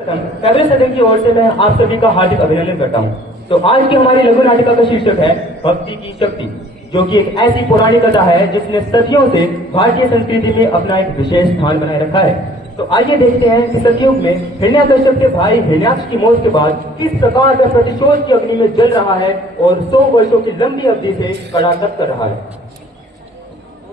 कैमरे सदन की ओर से मैं आप सभी का हार्दिक अभिनंदन करता हूँ। तो आज की हमारी लघु नाटिका का शीर्षक है भक्ति की शक्ति, जो कि एक ऐसी पौराणिक कथा है जिसने सदियों से भारतीय संस्कृति में अपना एक विशेष स्थान बनाए रखा है। तो आइए देखते हैं कि सतयुग में हिरण्याकश्यप के भाई हिरण्याक्ष की मौत के बाद किस प्रकार वह प्रतिशोध की अग्नि में जल रहा है और 100 वर्षों की लंबी अवधि से कड़ाकत कर रहा है।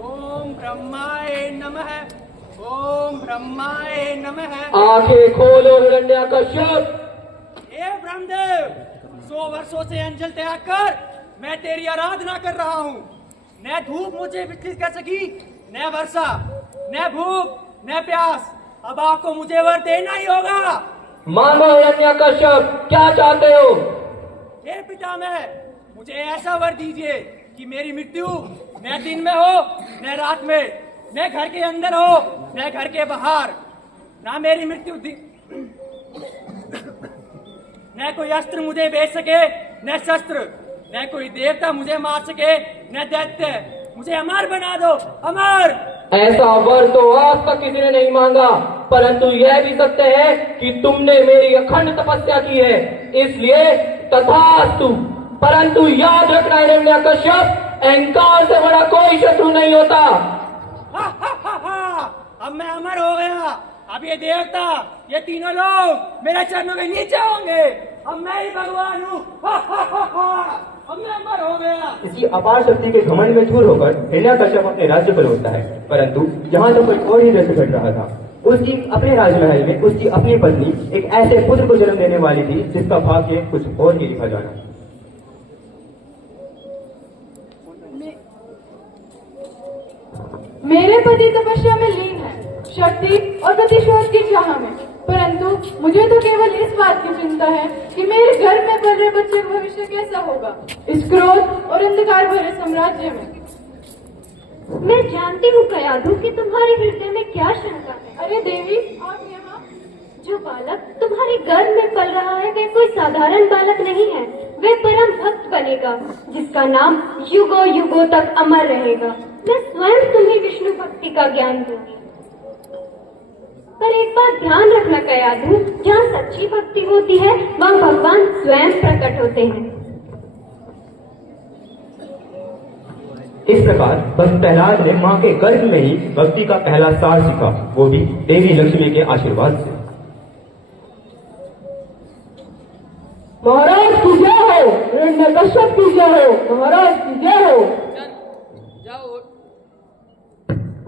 ओम ब्रह्माय नमः। ओम ब्रह्माय नमः। आंखें खोलो हिरण्याकश्यप। हे ब्रह्मदेव, 100 वर्षों से अंजल त्याग कर मैं तेरी आराधना कर रहा हूँ। न धूप मुझे विचलित कर सकी, न वर्षा, न भूख, न प्यास। अब आपको मुझे वर देना ही होगा। मांगो हिरण्याकश्यप, क्या चाहते हो? हे पितामह, मुझे ऐसा वर दीजिए कि मेरी मृत्यु न दिन में हो न रात में, न घर के अंदर हो न घर के बाहर। ना मेरी मृत्यु न कोई अस्त्र मुझे बेच सके, न शस्त्र, न कोई देवता मुझे मार सके, न दैत्य। मुझे अमर बना दो, अमर। ऐसा वर तो आज तक किसी ने नहीं मांगा, परंतु यह भी सत्य है कि तुमने मेरी अखंड तपस्या की है, इसलिए तथास्तु। परंतु याद रखना हिरण्याकश्यप, अहंकार से बड़ा कोई शत्रु नहीं होता। अब मैं अमर हो गया। अब ये देवता, ये तीनों लोग मेरे चरणों के नीचे होंगे। अब मैं ही भगवान हूँ। अब मैं अमर हो गया। इसकी अपार शक्ति के घमंड में चूर होकर हिरण्याकश्यप अपने राज्य पर लौटता है, परंतु यहाँ तो कुछ और ही दृश्य घट रहा था। उसकी अपने राजमहल में उसकी अपनी पत्नी एक ऐसे पुत्र को जन्म देने वाली थी जिसका भाग्य कुछ और ही लिखा जाना। मेरे पति तपस्या में लीन है, शक्ति और प्रतिशोध की चाह में, परंतु मुझे तो केवल इस बात की चिंता है कि मेरे घर में पल रहे बच्चे का भविष्य कैसा होगा इस क्रोध और अंधकार भरे साम्राज्य में। मैं जानती हूँ कयाधु कि तुम्हारे हृदय में क्या शंका है। अरे देवी, आप यहाँ। जो बालक तुम्हारे गर्भ में पल रहा है वह कोई साधारण बालक नहीं है, वह परम भक्त बनेगा जिसका नाम युगों युगों तक अमर रहेगा। मैं स्वयं तुम्हें विष्णु भक्ति का ज्ञान दूंगी। पर एक बात ध्यान रखना कयाधु, जहाँ सच्ची भक्ति होती है वहाँ भगवान स्वयं प्रकट होते हैं। इस प्रकार भक्त प्रहलाद ने माँ के गर्भ में ही भक्ति का पहला सार सीखा, वो भी देवी लक्ष्मी के आशीर्वाद से। महाराज की जय हो, हिरण्याकश्यप की जय हो, महाराज की जय हो।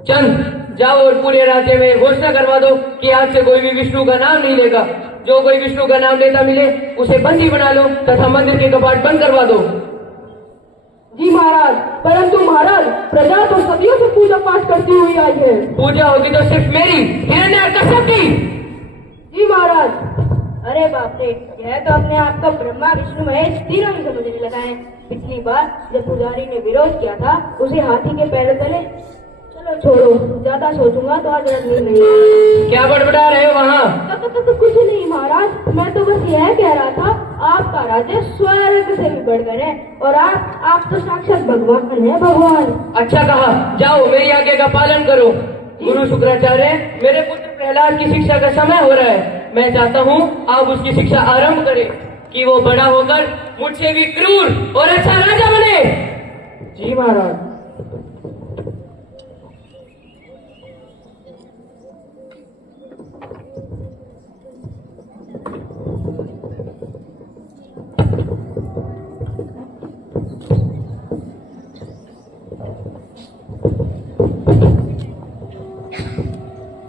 चंद जाओ और पूरे राज्य में घोषणा करवा दो कि आज से कोई भी विष्णु का नाम नहीं लेगा। जो कोई विष्णु का नाम लेता मिले उसे बंदी बना लो तथा मंदिर के कपाट बंद करवा दो। जी महाराज, परंतु महाराज प्रजा तो सदियों से पूजा पाठ करती हुई आई है। पूजा होगी तो सिर्फ मेरी, हिरण्याकश्यप की। जी महाराज। अरे बाप रे, यह तो अपने आप को ब्रह्मा विष्णु महेश तीनों ही समझने लगा है। पिछली बार जब पुजारी ने विरोध किया था उसे हाथी के पैरों तले। चलो छोड़ो, ज्यादा सोचूंगा तो आज रात नींद नहीं आएगी। क्या बड़बड़ा रहे हो वहाँ? तो कुछ नहीं महाराज, मैं तो बस यह कह रहा था आपका राज्य स्वर्ग से भी बढ़कर है और आप तो साक्षात भगवान है, भगवान। अच्छा कहा, जाओ मेरी आज्ञा का पालन करो। गुरु शुक्राचार्य, मेरे पुत्र प्रहलाद की शिक्षा का समय हो रहा है। मैं चाहता हूँ आप उसकी शिक्षा आरंभ करें कि वो बड़ा होकर मुझसे भी क्रूर और अच्छा राजा बने। जी महाराज।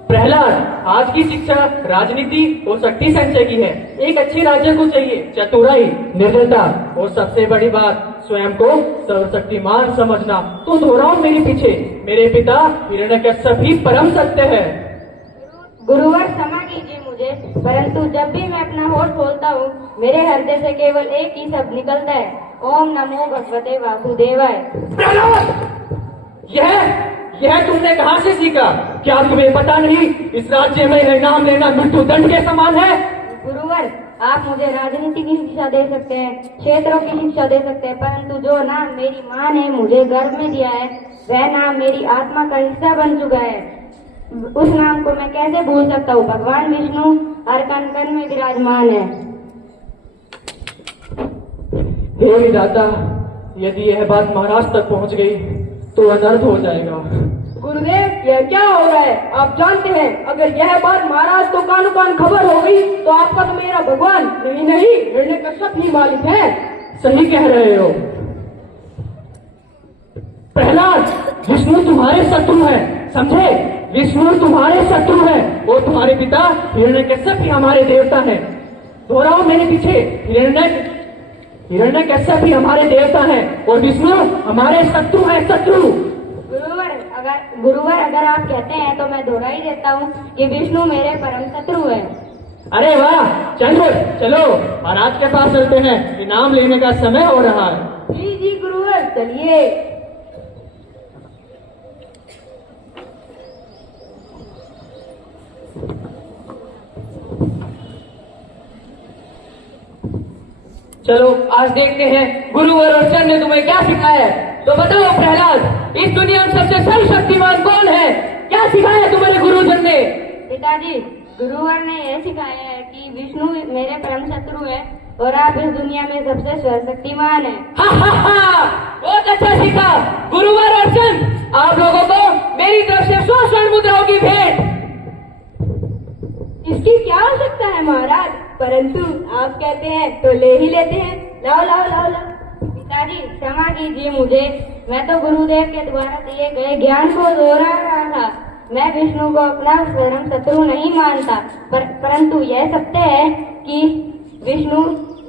प्रहलाद, आज की शिक्षा राजनीति और शक्ति संचय की है। एक अच्छे राज्य को चाहिए चतुराई, निर्दयता और सबसे बड़ी बात स्वयं को सर्वशक्तिमान समझना। तो दोहराओ मेरे पीछे, मेरे पिता हिरण्याकश्यप ही परम सत्य है। गुरुवर क्षमा कीजिए मुझे, परंतु जब भी मैं अपना होठ खोलता हूँ मेरे हृदय से केवल एक ही शब्द निकलता है, ओम नमो भगवते वासुदेवाय। यह तुमने कहाँ से सीखा? क्या तुम्हें पता नहीं इस राज्य में नाम लेना मृत्यु दंड के समान है? गुरुवर, आप मुझे राजनीति की शिक्षा दे सकते हैं, क्षेत्रों की शिक्षा दे सकते हैं, परंतु जो नाम मेरी माँ ने मुझे गर्भ में दिया है वह नाम मेरी आत्मा का हिस्सा बन चुका है। उस नाम को मैं कैसे भूल सकता हूँ। भगवान विष्णु हर कण कण में विराजमान है। हे विधाता, यदि यह बात महाराज तक पहुंच गई तो अनर्थ हो जाएगा। गुरुदेव, यह क्या हो रहा है? आप जानते हैं अगर यह बात महाराज को कानो कान खबर हो गई तो आपका तो मेरा भगवान नहीं हिरण्यकश्यप ही मालिक है। सही कह रहे हो प्रहलाद, विष्णु तुम्हारे शत्रु है, समझे? विष्णु तुम्हारे शत्रु है और तुम्हारे पिता हिरण्यकश्यप ही हमारे देवता है। दोहराओ मेरे पीछे, हिरण्यकश्यप ही हमारे देवता है और विष्णु हमारे शत्रु है, शत्रु। गुरुवर अगर आप कहते हैं तो मैं दोहरा ही देता हूँ कि विष्णु मेरे परम शत्रु है। अरे वाह, चलो महाराज के पास चलते हैं, इनाम लेने का समय हो रहा है। जी गुरुवर, चलिए। चलो आज देखते हैं गुरुवर और चंद ने तुम्हें क्या सिखाया है। तो बताओ प्रहलाद, इस दुनिया में सबसे सर्वशक्तिमान कौन है? क्या सिखाया तुम्हारे गुरुजन ने? पिताजी, गुरुवर ने यह सिखाया है कि विष्णु मेरे परम शत्रु है और आप इस दुनिया में सबसे सर्वशक्तिमान है। बहुत अच्छा सीखा। गुरुवर और चंद, आप लोगों को मेरी तरफ से 100 स्वर्ण मुद्राओं की भेंट। इसकी क्या आवश्यकता है महाराज, परंतु आप कहते हैं तो ले ही लेते हैं। लाओ। पिताजी क्षमा कीजिए मुझे, मैं तो गुरुदेव के द्वारा दिए गए ज्ञान को दोहरा रहा था। मैं विष्णु को अपना परम शत्रु नहीं मानता, परंतु यह सत्य है कि विष्णु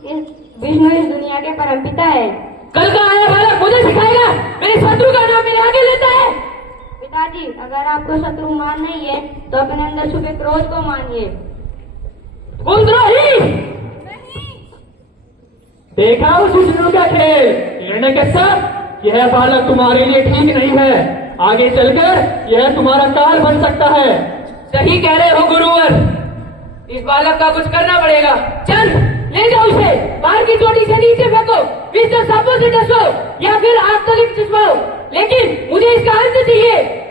इस दुनिया के परम पिता है। कल का आया बालक मुझे सिखाएगा मेरे शत्रु का नाम मेरे आगे लेता है। पिताजी, अगर आपको शत्रु मानना ही है तो अपने अंदर छुपे क्रोध को मानिए। कुलद्रोही, देखा उस विष्णु का खेल? हिरण्यकश्यप, यह बालक तुम्हारे लिए ठीक नहीं है, आगे चलकर यह तुम्हारा काल बन सकता है। सही कह रहे हो गुरुवर, इस बालक का कुछ करना पड़ेगा। चंद, ले जाओ इसे, बाहर की चोटी से नीचे फेंको, विष सांपों से डसो या फिर आग तक चिपकाओ, लेकिन मुझे इसका अंत चाहिए।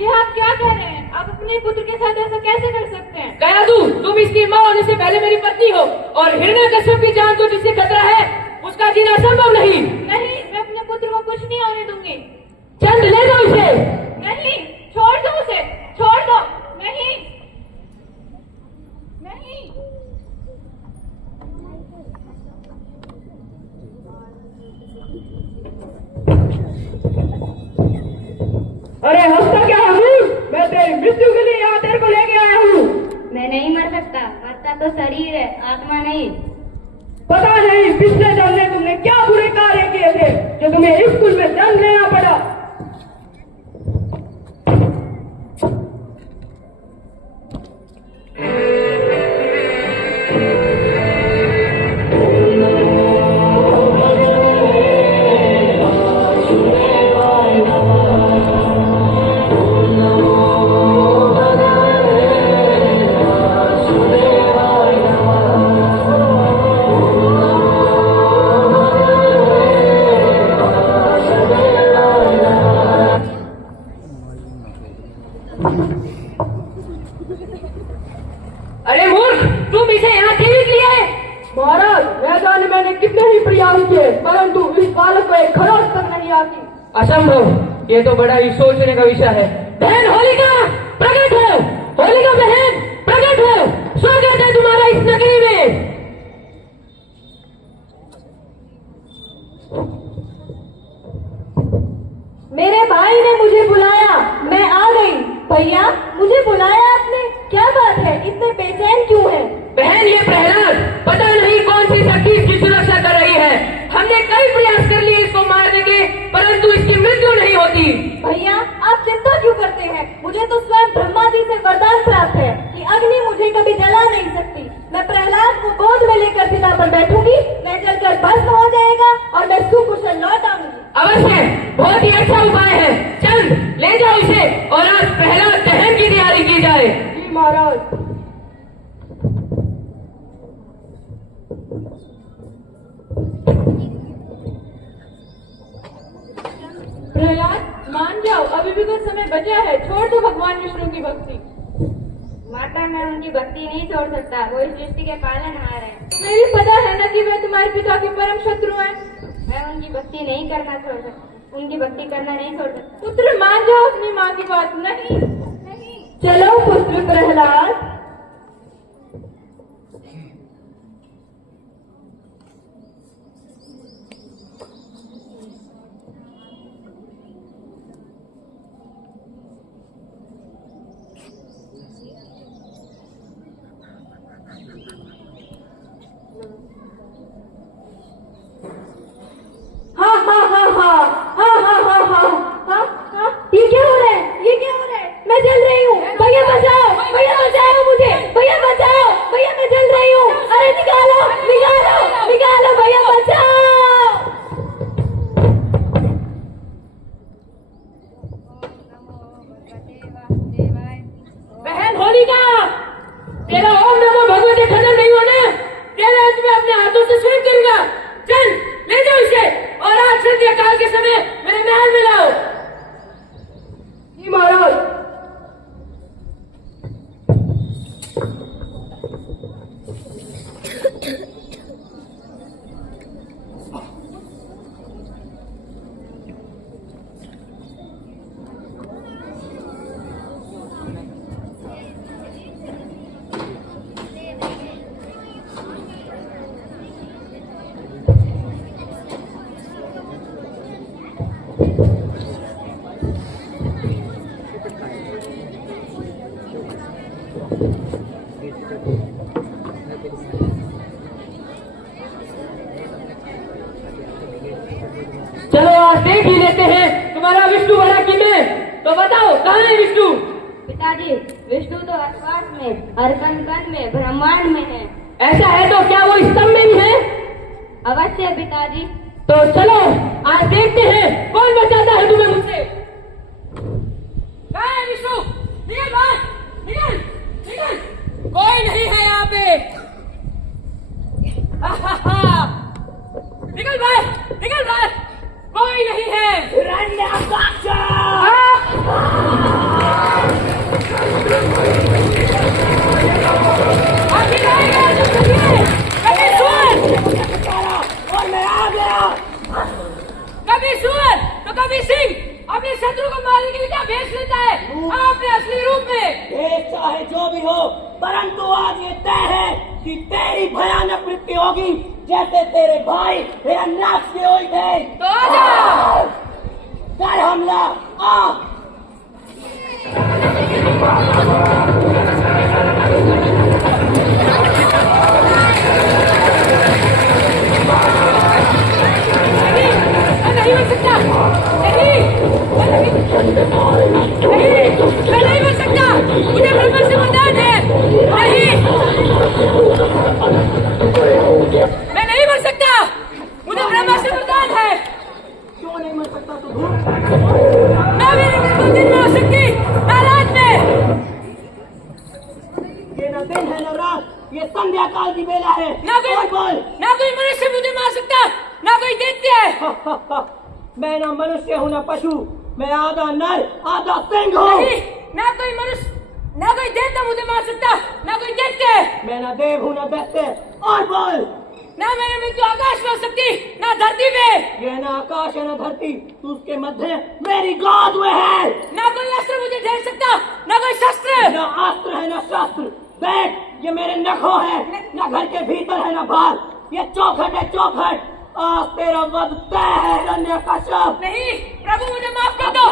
यह आप क्या कह रहे हैं? आप अपने पुत्र के साथ ऐसा कैसे कर सकते हैं? कह दूं, तुम इसकी माँ होने से पहले मेरी पत्नी हो और हिरण्यकश्यप की जान को जिससे खतरा है उसका जीना संभव नहीं। नहीं, मैं अपने पुत्र को कुछ नहीं होने दूंगी। चंद, ले जाओ इसे। नहीं, छोड़ दो उसे, छोड़ दो। नहीं। अरे हंसता क्या है मूर्ख? मैं तेरी मृत्यु के लिए यहाँ तेरे को लेके आया हूँ। मैं नहीं मर सकता, मरता तो शरीर है, आत्मा नहीं। पता नहीं पिछले जन्म में तुमने क्या बुरे कार्य किए थे जो तुम्हें स्कूल में जन्म लेना पड़ा। अरे मूर्ख, तुम इसे यहाँ जीवित लिए? महाराज, मैदान में मैंने कितने ही प्रयास किए परंतु इस बालक को एक खरोच तक नहीं आती। असंभव, ये तो बड़ा ही सोचने का विषय है। बहन होलिका, प्रकट हो। होलिका बहन, प्रकट हो। स्वागत है तुम्हारा इस नगरी में। मेरे भाई ने मुझे बुलाया, मैं आ गई। भैया, मुझे बुलाया आपने, क्या बात है? इतने बेचैन क्यों है? बहन, ये प्रहलाद पता नहीं कौन सी शक्ति इसकी सुरक्षा कर रही है। हमने कई प्रयास कर लिए इसको मारने के, परंतु इसकी मृत्यु नहीं होती। भैया, आप चिंता क्यों करते हैं? मुझे तो स्वयं ब्रह्मा जी से वरदान प्राप्त है कि अग्नि मुझे कभी जला नहीं सकती। मैं प्रहलाद को गोद में लेकर पिता पर बैठूंगी, मैं जलकर भस्म हो जाएगा और मैं सुकुशल लौट आऊंगी। अवश्य, बहुत ही अच्छा उपाय है। चंद, ले जाओ इसे और आज प्रहलाद दहन की तैयारी की जाए। जी महाराज। प्रहलाद, मान जाओ, अब अभी भी कुछ समय बचा है, छोड़ दो भगवान विष्णु की भक्ति। माता, मैं उनकी भक्ति नहीं छोड़ सकता। वो इस सृष्टि के पालनहार है। तुम्हें भी पता है ना कि वे तुम्हारे पिता के परम शत्रु हैं। मैं उनकी भक्ति नहीं करना छोड़ सकता, उनकी भक्ति करना नहीं छोड़ सकता। पुत्र मान जाओ अपनी माँ की बात। नहीं नहीं, चलो पुत्र प्रहलाद। ये क्या हो रहा है? ये क्या हो रहा है? मैं जल रही हूँ। भैया बचाओ, भैया बचाओ मुझे, भैया बचाओ, भैया मैं जल रही हूँ। अरे निकालो निकालो निकालो, भैया बचाओ। बहन होलिका, तेरा ओम नमो भगवते खत्म नहीं होना। तेरे अंत में अपने हाथों से स्वयं करूंगा। चल ले जाओ इसे और आज संध्या काल के समय मेरे महल में लाओ। जी महाराज। चलो आज देख ही लेते हैं तुम्हारा विष्णु भला कि मैं। तो बताओ कहाँ है विष्णु? पिताजी, विष्णु तो आकाश में, हर कण कण में, ब्रह्मांड में है। ऐसा है तो क्या वो स्तंभ में भी है? अवश्य पिताजी। तो चलो आज देखते हैं कौन बचाता है तुम्हें मुझसे। कहाँ है विष्णु? निकल बाहर, निकल निकल। कोई नहीं है यहाँ पे। निकल बाहर, निकल बाहर। कोई नहीं है। और मैं आ गया। कभी सुअर तो कभी सिंह अपने शत्रु को मारने के लिए क्या भेज लेता है अपने असली रूप में। चाहे जो भी हो, परंतु आज ये तय है कि तेरी भयानक मृत्यु होगी जैसे तेरे भाई हिरण्याक्ष की हुई थे। तो आजा। कर हमला। आ नहीं बन सकता। नहीं मैं नहीं बन सकता। मुझे ब्रह्मा से वरदान है। नहीं मैं नहीं बन सकता। मुझे ब्रह्मा से वरदान है। क्यों नहीं मर सकता तू? मैं मेरे बिल्कुल दिन में हो सकती हालात में। ये न दिन है न रात, ये संध्या काल की बेला है। ना कोई मनुष्य मुझे मार सकता, ना कोई दैत्य है। मैं न मनुष्य हूँ न पशु, मैं आधा नर आधा सिंह हूँ। नहीं, ना कोई मनुष्य, ना कोई देवता मुझे मार सकता, ना कोई दैत्य। मैं न देव हूँ न दैत्य। और बोल। ना मेरे मृत्यु आकाश में हो सकती, ना धरती में। यह न आकाश है न धरती, तू उसके मध्य मेरी गोद में है। ना कोई अस्त्र मुझे झेल सकता, ना कोई शस्त्र। न अस्त्र है न शस्त्र। देख, ये मेरे नखों है, न घर के भीतर है न बाहर। ये चौखट है चौखट। आज तेरा वध तय है हिरण्यकश्यप। नहीं प्रभु, मुझे माफ कर दो।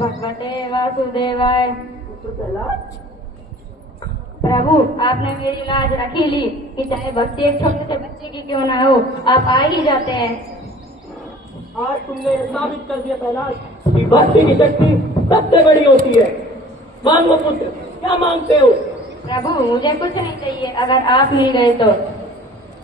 भगवते वासुदेवाय। प्रभु, आपने मेरी लाज रखी ली कि चाहे भक्ति एक छोटे से बच्चे की क्यों ना हो, आप आ ही जाते हैं। आज तुमने साबित कर दिया प्रहलाद कि भक्ति की शक्ति सबसे बड़ी होती है। मांगो पुत्र, क्या मांगते हो? प्रभु, मुझे कुछ नहीं चाहिए अगर आप मिल गए तो।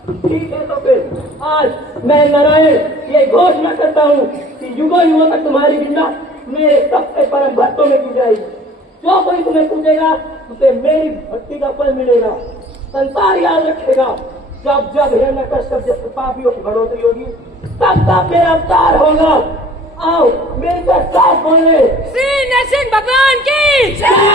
ठीक है, तो फिर आज मैं नारायण ये घोषणा करता हूँ कि युगों युगों तक तुम्हारी निंदा मेरे सबसे परम भक्तों में की जाएगी। जो कोई तुम्हें पूजेगा उसे मेरी भक्ति का फल मिलेगा। संसार याद रखेगा, जब जब हिरण्यकश्यप जैसे पापियों की बढ़ोतरी होगी तब तब मेरा अवतार होगा। आओ मेरे साथ बोले श्री नरसिंह भगवान की जय।